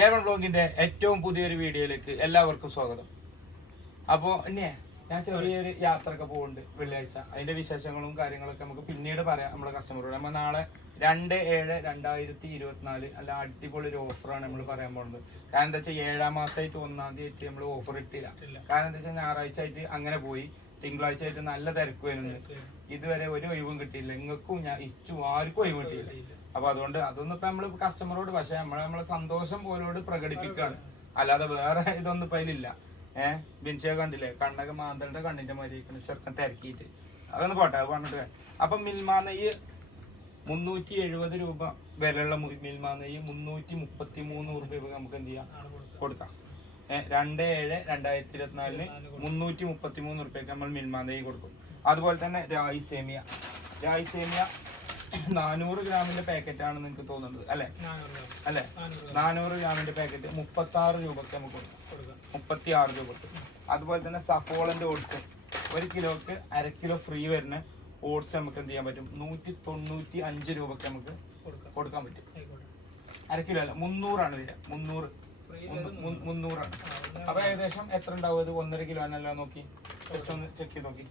A1 ബ്ലോഗിന്റെ ഏറ്റവും പുതിയൊരു വീഡിയോയിലേക്ക് എല്ലാവർക്കും സ്വാഗതം. അപ്പോ ഇനിയേ ഞാൻ ചെറിയൊരു യാത്രയൊക്കെ പോകുന്നുണ്ട് വെള്ളിയാഴ്ച. അതിന്റെ വിശേഷങ്ങളും കാര്യങ്ങളൊക്കെ നമുക്ക് പിന്നീട് പറയാം നമ്മുടെ കസ്റ്റമറോട് നമ്മൾ നാളെ രണ്ട് ഏഴ് രണ്ടായിരത്തി ഇരുപത്തിനാല് അല്ല അടിപൊളി ഒരു ഓഫറാണ് നമ്മൾ പറയാൻ പോകുന്നത് കാരണം എന്താ വെച്ചാൽ ഏഴാം മാസമായിട്ട് ഒന്നാം തീയതി നമ്മൾ ഓഫർ ഇട്ടില്ല. കാരണം എന്താ വെച്ചാൽ ഞായറാഴ്ച ആയിട്ട് അങ്ങനെ പോയി. തിങ്കളാഴ്ച ആയിട്ട് നല്ല തിരക്ക് വരുന്നുണ്ട്. ഇതുവരെ ഒരു ഒഴിവും കിട്ടിയില്ല. നിങ്ങൾക്കും ഞാൻ ഇച്ചു ആർക്കും ഒഴിവ് കിട്ടിയില്ല. അപ്പൊ അതുകൊണ്ട് അതൊന്നും ഇപ്പൊ നമ്മൾ കസ്റ്റമറോട് പക്ഷെ നമ്മളെ നമ്മളെ സന്തോഷം പോലോട് പ്രകടിപ്പിക്കുകയാണ് അല്ലാതെ വേറെ ഇതൊന്നും ഇപ്പൊ അതിലില്ല. ഏഹ് ബിൻസിയെ കണ്ടില്ലേ? കണ്ണൊക്കെ മാന്തളുടെ കണ്ണിന്റെ മാതിരി ഇരിക്കണ് ചെറുക്കൻ തിരക്കിയിട്ട്. അതൊന്ന് പോട്ടെ അത് പറഞ്ഞിട്ട്. അപ്പൊ മിൽമാനയ്യ് മുന്നൂറ്റി എഴുപത് രൂപ വിലയുള്ള മിൽമാനയ്യ് മിൽമാ നെയ്യ് മുന്നൂറ്റി മുപ്പത്തി മൂന്ന് രൂപ നമുക്ക് എന്ത് ചെയ്യാം? കൊടുക്കാം. ഏഹ് രണ്ട് ഏഴ് രണ്ടായിരത്തി ഇരുപത്തിനാലിന് മുന്നൂറ്റി മുപ്പത്തി മൂന്ന് റുപ്യക്ക് നമ്മൾ മിൽമാനയ്യ് കൊടുക്കും. അതുപോലെ തന്നെ രായി സേമിയ. രായി സേമിയ നാനൂറ് ഗ്രാമിന്റെ പാക്കറ്റ് ആണെന്ന് എനിക്ക് തോന്നുന്നത് അല്ലെ? അല്ലെ? നാനൂറ് ഗ്രാമിന്റെ പാക്കറ്റ് മുപ്പത്തി ആറ് രൂപക്ക് നമുക്ക് കൊടുക്കാം. മുപ്പത്തി ആറ് രൂപക്ക്. അതുപോലെ തന്നെ സഫോളന്റെ ഓട്സ്. ഒരു കിലോക്ക് അര കിലോ ഫ്രീ വരുന്ന ഓട്സ് നമുക്ക് എന്ത് ചെയ്യാൻ പറ്റും? നൂറ്റി തൊണ്ണൂറ്റി അഞ്ച് രൂപക്ക് നമുക്ക് കൊടുക്കാൻ പറ്റും. അര കിലോ അല്ല മുന്നൂറാണ് വരിക. മുന്നൂറ്. മുന്നൂറാണ്. അപ്പൊ ഏകദേശം എത്ര ഉണ്ടാവും? അത് ഒന്നര കിലോ എന്നല്ല നോക്കി. ജസ്റ്റ് ഒന്ന് ചെക്ക് ചെയ്ത് നോക്കി.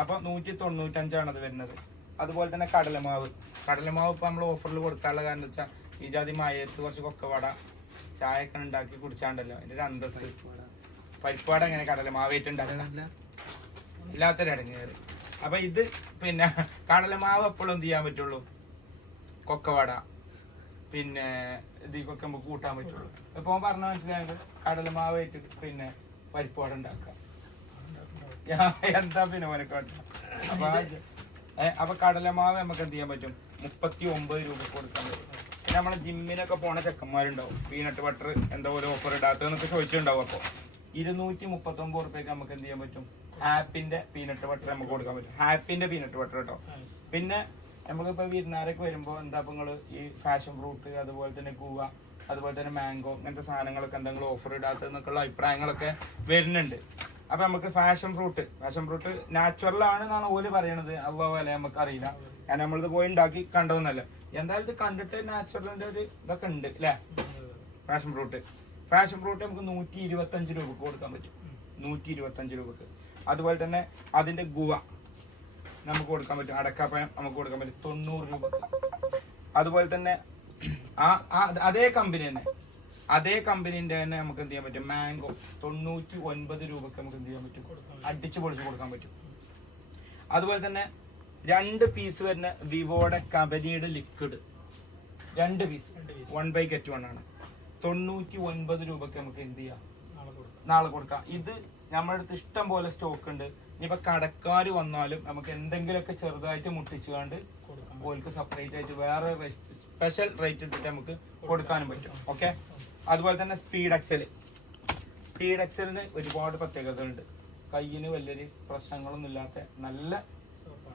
അപ്പൊ നൂറ്റി തൊണ്ണൂറ്റഞ്ചാണ് അത് വരുന്നത്. അതുപോലെ തന്നെ കടലമാവ്. കടലമാവ് ഇപ്പൊ നമ്മൾ ഓഫറിൽ കൊടുക്കാനുള്ള കാരണം വെച്ചാൽ ഈ ജാതി മയത്ത് കുറച്ച് കൊക്കവട ചായ ഒക്കെ ഉണ്ടാക്കി കുടിച്ചാണ്ടല്ലോ അതിന്റെ ഒരു അന്തസ് പരിപ്പാട് എങ്ങനെ കടലമാവേറ്റ് ഉണ്ടാക്കില്ല ഇല്ലാത്തൊരു അടങ്ങേറ് അപ്പൊ ഇത് പിന്നെ കടലമാവ് എപ്പോഴും എന്ത് ചെയ്യാൻ പറ്റുള്ളൂ? കൊക്കവട. പിന്നെ ഇതിക്കൊക്കെ നമുക്ക് കൂട്ടാൻ പറ്റുള്ളൂ. ഇപ്പൊ പറഞ്ഞ മനസ്സിലായത് കടലമാവായിട്ട് പിന്നെ പരിപ്പാട് ഉണ്ടാക്കാം എന്താ പിന്നെ ഓനക്കോട്ടെ അപ്പൊ അപ്പൊ കടലമാവ് നമുക്ക് എന്ത് ചെയ്യാൻ പറ്റും? മുപ്പത്തി ഒമ്പത് രൂപ കൊടുക്കാൻ പറ്റും. പിന്നെ നമ്മളെ ജിമ്മിനൊക്കെ പോണ ചെക്കന്മാരുണ്ടാവും. പീനട്ട് ബട്ടർ എന്താ പോലെ ഓഫർ ഇടാത്തതെന്നൊക്കെ ചോദിച്ചിട്ടുണ്ടാവും അപ്പൊ. ഇരുന്നൂറ്റി മുപ്പത്തി ഒമ്പത് റുപ്യക്ക് നമുക്ക് എന്ത് ചെയ്യാൻ പറ്റും? ഹാപ്പിന്റെ പീനട്ട് ബട്ടർ നമുക്ക് കൊടുക്കാൻ പറ്റും. ഹാപ്പിന്റെ പീനട്ട് ബട്ടർ കേട്ടോ. പിന്നെ നമുക്കിപ്പോ വിരുന്നാരൊക്കെ വരുമ്പോ എന്താ നിങ്ങൾ ഈ ഫാഷൻ ഫ്രൂട്ട് അതുപോലെ തന്നെ കൂവ അതുപോലെ തന്നെ മാംഗോ ഇങ്ങനത്തെ സാധനങ്ങളൊക്കെ എന്തെങ്കിലും ഓഫർ ഇടാത്തതെന്നൊക്കെയുള്ള അഭിപ്രായങ്ങളൊക്കെ വരുന്നുണ്ട്. അപ്പൊ നമുക്ക് fashion fruit. Fashion fruit natural ആണ് എന്നാണ് ഓൽ പറയണത്. അവലെ വില നമുക്ക് അറിയില്ല. കാരണം നമ്മളിത് പോയി ഉണ്ടാക്കി കണ്ടതെന്നല്ല. എന്തായാലും ഇത് കണ്ടിട്ട് നാച്ചുറലിന്റെ ഒരു ഇതൊക്കെ ഉണ്ട് അല്ലേ ഫാഷൻ ഫ്രൂട്ട്. ഫാഷൻ ഫ്രൂട്ട് നമുക്ക് നൂറ്റി ഇരുപത്തി അഞ്ച് രൂപക്ക് കൊടുക്കാൻ പറ്റും. നൂറ്റി ഇരുപത്തി അഞ്ച് രൂപക്ക്. അതുപോലെ തന്നെ അതിന്റെ ഗുവ നമുക്ക് കൊടുക്കാൻ പറ്റും. അടക്കാപ്പഴം നമുക്ക് കൊടുക്കാൻ പറ്റും. തൊണ്ണൂറ് രൂപക്ക്. അതുപോലെ തന്നെ ആ- അതേ കമ്പനി തന്നെ. അതേ കമ്പനിന്റെ തന്നെ നമുക്ക് എന്ത് ചെയ്യാൻ പറ്റും? മാംഗോ. തൊണ്ണൂറ്റി ഒൻപത് രൂപക്ക് നമുക്ക് എന്ത് ചെയ്യാൻ പറ്റും? അടിച്ചു പൊളിച്ച് കൊടുക്കാൻ പറ്റും. അതുപോലെ തന്നെ രണ്ട് പീസ് വരുന്ന വിവോയുടെ കബനിയുടെ ലിക്വിഡ് രണ്ട് piece one buy get one ആണ്. തൊണ്ണൂറ്റി ഒൻപത് രൂപക്ക് നമുക്ക് എന്ത് ചെയ്യാം? നാളെ കൊടുക്കാം. ഇത് നമ്മുടെ അടുത്ത് ഇഷ്ടം പോലെ സ്റ്റോക്ക് ഉണ്ട്. ഇനിയിപ്പോ കടക്കാർ വന്നാലും നമുക്ക് എന്തെങ്കിലുമൊക്കെ ചെറുതായിട്ട് മുട്ടിച്ചുകൊണ്ട് ഓൽക്ക് സെപ്പറേറ്റ് ആയിട്ട് വേറെ സ്പെഷ്യൽ റേറ്റ് ഇട്ടിട്ട് നമുക്ക് കൊടുക്കാനും പറ്റും. ഓക്കെ അതുപോലെ തന്നെ സ്പീഡ് എക്സൽ സ്പീഡ് എക്സലിന് ഒരുപാട് പ്രത്യേകതകളുണ്ട്. കയ്യിന് വലിയൊരു പ്രശ്നങ്ങളൊന്നും ഇല്ലാത്ത നല്ല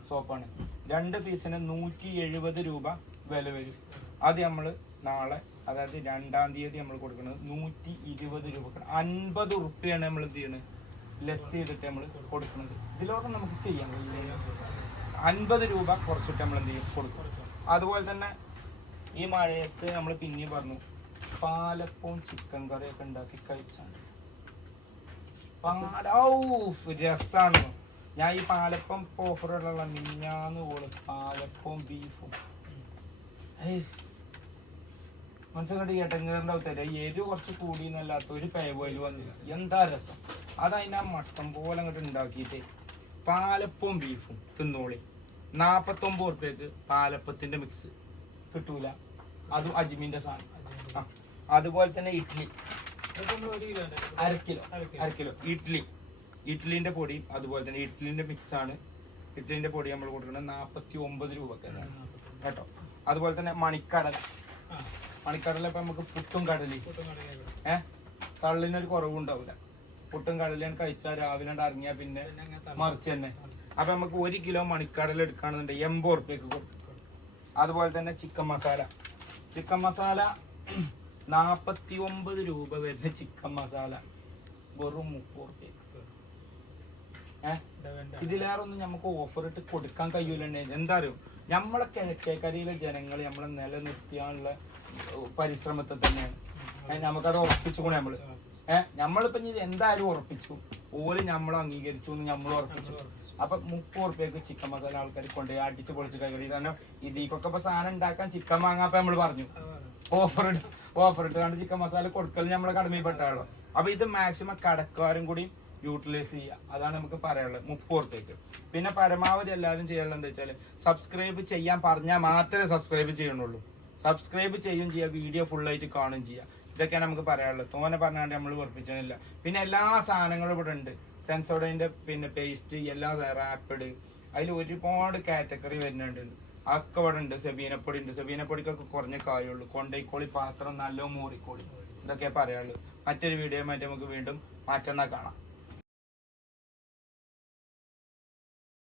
സോപ്പാണ് രണ്ട് പീസിന് നൂറ്റി എഴുപത് രൂപ വില വരും. അത് നമ്മൾ നാളെ അതായത് രണ്ടാം തീയതി നമ്മൾ കൊടുക്കുന്നത് നൂറ്റി ഇരുപത് രൂപ അൻപത് ഉറുപ്പ്യാണ് നമ്മൾ എന്ത് ചെയ്യുന്നത് ലെസ് ചെയ്തിട്ട് നമ്മൾ കൊടുക്കുന്നത്. ഇതിലൊക്കെ നമുക്ക് ചെയ്യാം. അൻപത് രൂപ കുറച്ചിട്ട് നമ്മൾ എന്ത് ചെയ്യും? കൊടുക്കും. അതുപോലെ തന്നെ ഈ മഴയത്ത് നമ്മൾ പിന്നെ പറഞ്ഞു പാലപ്പവും ചിക്കൻ കറിയൊക്കെ ഉണ്ടാക്കി കഴിച്ചാണ്. രസാണ്. ഞാൻ ഈ പാലപ്പം ഓഫറുള്ള മിഞ്ഞാന്ന് പോൾ പാലപ്പവും ബീഫും മനസ്സിലായിട്ട് അവസ്ഥ? എരു കുറച്ച് കൂടി എന്നല്ലാത്ത ഒരു പേവൽ വന്നില്ല. എന്താ രസം? അതതിനാ മട്ടൻ പോലെ അങ്ങോട്ട് ഉണ്ടാക്കിയിട്ട് പാലപ്പവും ബീഫും തിന്നോളി. നാപ്പത്തൊമ്പത് ഉറുപ്പ്യക്ക് പാലപ്പത്തിന്റെ മിക്സ് കിട്ടൂല. അതും അജ്മീന്റെ സാധനം. അതുപോലെ തന്നെ ഇഡ്ഡലി അര കിലോ അര കിലോ ഇഡ്ഡലി ഇഡ്ഡലിന്റെ പൊടി അതുപോലെ തന്നെ ഇഡ്ഡലിന്റെ മിക്സ് ആണ് ഇഡ്ഡലിന്റെ പൊടി നമ്മൾ കൊടുക്കുന്നത് നാപ്പത്തി ഒമ്പത് രൂപക്കാണ് കേട്ടോ? അതുപോലെ തന്നെ മണിക്കടല. മണിക്കടല ഇപ്പൊ നമുക്ക് പുട്ടും കടലി ഏഹ് തള്ളിനൊരു കുറവുണ്ടാവില്ല. പുട്ടും കടലയും കഴിച്ചാൽ രാവിലെ ഇറങ്ങിയാൽ പിന്നെ മറിച്ച് തന്നെ. അപ്പൊ നമുക്ക് ഒരു കിലോ മണിക്കടല എടുക്കുകയാണെന്നുണ്ടെങ്കിൽ എൺപത് ഉറുപ്പ്യക്ക് കൊടുക്കും. അതുപോലെ തന്നെ ചിക്കൻ മസാല. ചിക്കൻ മസാല നാപ്പത്തി ഒമ്പത് രൂപ വരുന്ന ചിക്കൻ മസാല. വെറും മുപ്പത് ഏഹ് ഇതിലേറൊന്നും നമുക്ക് ഓഫർ ഇട്ട് കൊടുക്കാൻ കഴിയൂലേ എന്താ അറിയോ നമ്മളെ കിഴക്കേക്കരയിലെ ജനങ്ങൾ നമ്മളെ നിലനിർത്തിയാനുള്ള പരിശ്രമത്തെ തന്നെയാണ്. നമുക്കത് ഉറപ്പിച്ചുകൂടെ നമ്മൾ ഏഹ് നമ്മളിപ്പോ എന്തായാലും ഉറപ്പിച്ചു. ഓൽ നമ്മൾ അംഗീകരിച്ചു എന്ന് നമ്മൾ ഉറപ്പിച്ചു. അപ്പൊ മുപ്പത് ഉറുപ്പ്യക്ക് ചിക്കൻ മസാല ആൾക്കാർ കൊണ്ട് അടിച്ച് പൊളിച്ച് കയറി കാരണം ഇതിക്കൊക്കെ ഇപ്പൊ സാധനം ഉണ്ടാക്കാൻ ചിക്കൻ വാങ്ങാപ്പ നമ്മൾ പറഞ്ഞു. ഓഫർ ഓഫർ ഇട്ട് കണ്ട് ചിക്കൻ മസാല കൊടുക്കൽ നമ്മളെ കടമയിൽപ്പെട്ടാണല്ലോ അപ്പൊ ഇത് മാക്സിമം കടക്കാരും കൂടി യൂട്ടിലൈസ് ചെയ്യുക അതാണ് നമുക്ക് പറയാനുള്ളത്. മുപ്പത് ഉറുപ്പ്യക്ക്. പിന്നെ പരമാവധി എല്ലാവരും ചെയ്യാനുള്ളത് എന്താ വെച്ചാൽ സബ്സ്ക്രൈബ് ചെയ്യാൻ പറഞ്ഞാൽ മാത്രമേ സബ്സ്ക്രൈബ് ചെയ്യണുള്ളൂ സബ്സ്ക്രൈബ് ചെയ്യും. ചെയ്യുക വീഡിയോ ഫുൾ ആയിട്ട് കാണുകയും ചെയ്യുക ഇതൊക്കെയാണ് നമുക്ക് പറയാനുള്ളത്. തോനെ പറഞ്ഞാണ്ട് നമ്മൾ വെറുപ്പിച്ചില്ല പിന്നെ എല്ലാ സാധനങ്ങളും ഇവിടെ ഉണ്ട്. സെൻസോഡൈന്റെ പിന്നെ പേസ്റ്റ് എല്ലാ റാപ്പിഡ് അതിൽ ഒരുപാട് കാറ്റഗറി വരുന്നുണ്ട്. അതൊക്കെ ഇവിടെ ഉണ്ട് സെബീനപ്പൊടി ഉണ്ട് സെബീനപ്പൊടിക്കൊക്കെ കുറഞ്ഞ കായുള്ളൂ കൊണ്ടേക്കോളി പാത്രം നല്ല മൂറിക്കോളി. ഇതൊക്കെ പറയാനുള്ളൂ മറ്റൊരു വീഡിയോ മറ്റേ നമുക്ക് വീണ്ടും മാറ്റം കാണാം.